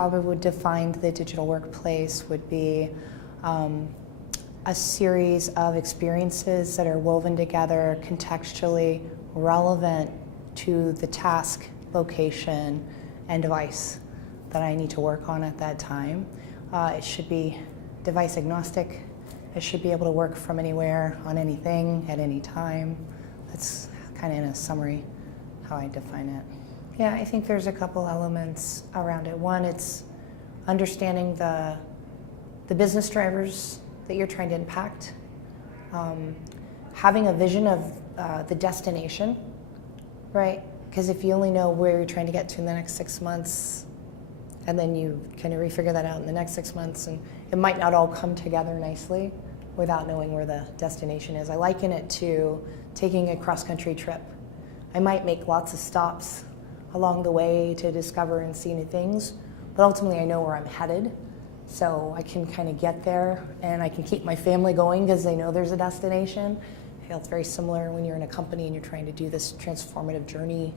how I would define the digital workplace would be a series of experiences that are woven together, contextually relevant to the task, location, and device that I need to work on at that time. It should be device agnostic. It should be able to work from anywhere, on anything, at any time. That's kind of in a summary how I define it. Yeah, I think there's a couple elements around it. One, it's understanding the business drivers that you're trying to impact, having a vision of the destination, right? Because if you only know where you're trying to get to in the next 6 months, and then you kind of refigure that out in the next 6 months, and it might not all come together nicely without knowing where the destination is. I liken it to taking a cross-country trip. I might make lots of stops along the way to discover and see new things, but ultimately I know where I'm headed, so I can kind of get there, and I can keep my family going because they know there's a destination. I feel it's very similar when you're in a company and you're trying to do this transformative journey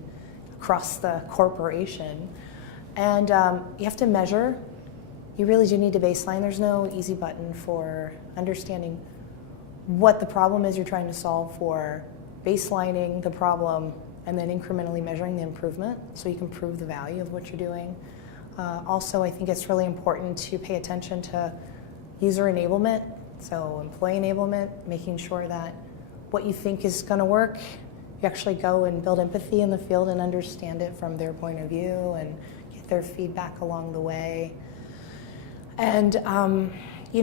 across the corporation. And you have to measure. You really do need to baseline. There's no easy button for understanding what the problem is you're trying to solve for, baselining the problem, and then incrementally measuring the improvement so you can prove the value of what you're doing. Also, I think it's really important to pay attention to user enablement, so employee enablement, making sure that what you think is going to work, you actually go and build empathy in the field and understand it from their point of view and get their feedback along the way. And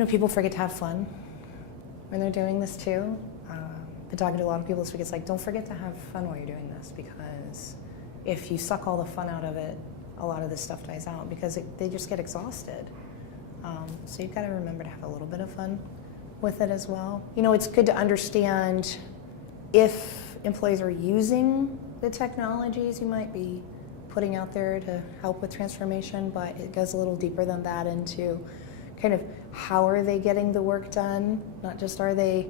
people forget to have fun when they're doing this too. Been talking to a lot of people this week. It's like, don't forget to have fun while you're doing this, because if you suck all the fun out of it, a lot of this stuff dies out because they just get exhausted. So you've got to remember to have a little bit of fun with it as well. It's good to understand if employees are using the technologies you might be putting out there to help with transformation, but it goes a little deeper than that into kind of how are they getting the work done, not just are they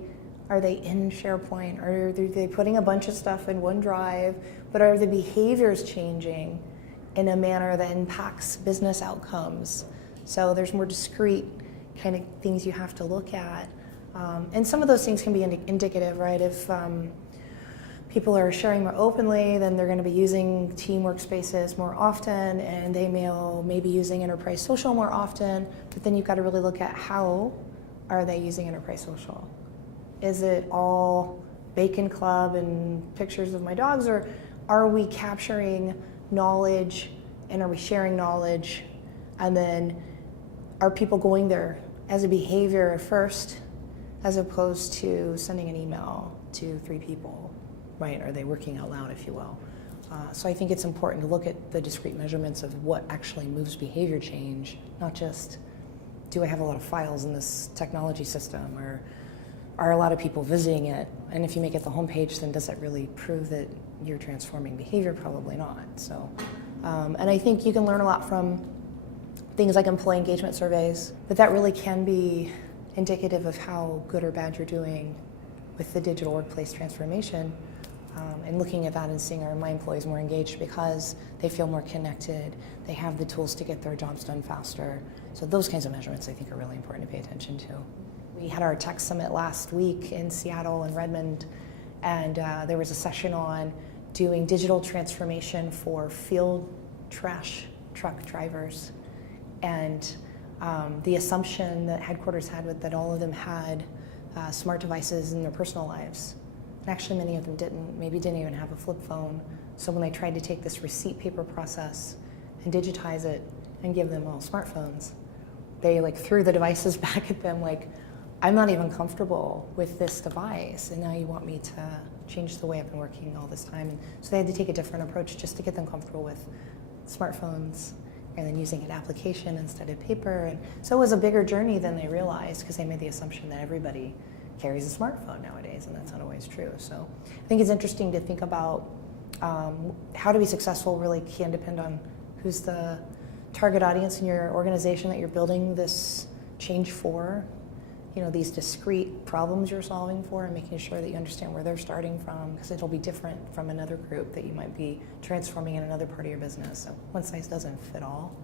in SharePoint, are they putting a bunch of stuff in OneDrive, but are the behaviors changing in a manner that impacts business outcomes? So there's more discrete kind of things you have to look at. And some of those things can be indicative, right? If people are sharing more openly, then they're going to be using team workspaces more often, and they may be using enterprise social more often, but then you've got to really look at how are they using enterprise social. Is it all Bacon Club and pictures of my dogs, or are we capturing knowledge and are we sharing knowledge, and then are people going there as a behavior first as opposed to sending an email to 3 people, right? Are they working out loud, if you will? So I think it's important to look at the discrete measurements of what actually moves behavior change, not just do I have a lot of files in this technology system, or are a lot of people visiting it? And if you make it the homepage, then does that really prove that you're transforming behavior? Probably not. So, and I think you can learn a lot from things like employee engagement surveys, but that really can be indicative of how good or bad you're doing with the digital workplace transformation. And looking at that and seeing, are my employees more engaged because they feel more connected, they have the tools to get their jobs done faster. So those kinds of measurements I think are really important to pay attention to. We had our tech summit last week in Seattle and Redmond, and there was a session on doing digital transformation for field trash truck drivers. And the assumption that headquarters had was that all of them had smart devices in their personal lives. And actually many of them didn't even have a flip phone. So when they tried to take this receipt paper process and digitize it and give them all smartphones, they threw the devices back at them like, I'm not even comfortable with this device, and now you want me to change the way I've been working all this time. And so they had to take a different approach just to get them comfortable with smartphones and then using an application instead of paper. And so it was a bigger journey than they realized because they made the assumption that everybody carries a smartphone nowadays, and that's not always true. So I think it's interesting to think about how to be successful really can depend on who's the target audience in your organization that you're building this change for. These discrete problems you're solving for, and making sure that you understand where they're starting from, because it'll be different from another group that you might be transforming in another part of your business. So one size doesn't fit all.